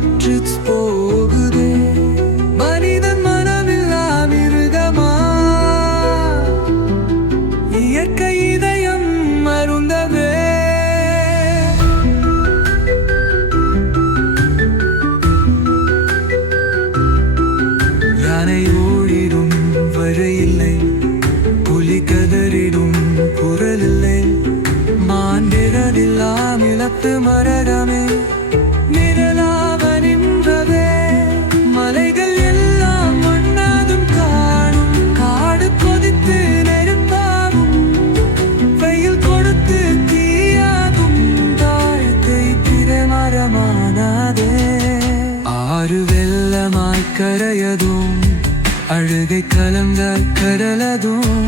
ஏமாற்று போகுதே. மனிதன் மனமில்லாம் இருகமா இயற்கை இதயம் மருந்தவே யானை ஓடிடும் வரையில்லை. மரகமே. திரைமரமானதே ஆறு வெள்ளமாய் கரையதும் அழுகை கலந்த கடலதும்.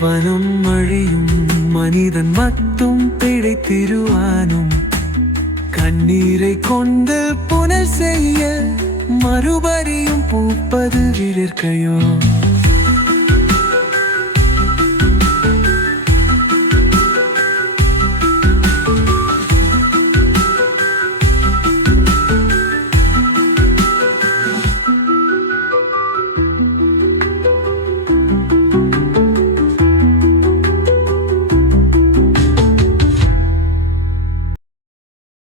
வனம் அழியும் மனிதன் மட்டும் பிழைத்திருவானும். கண்ணீரை கொண்டு புனல் செய்ய மறுபடியும் பூப்பது விழற்கையோ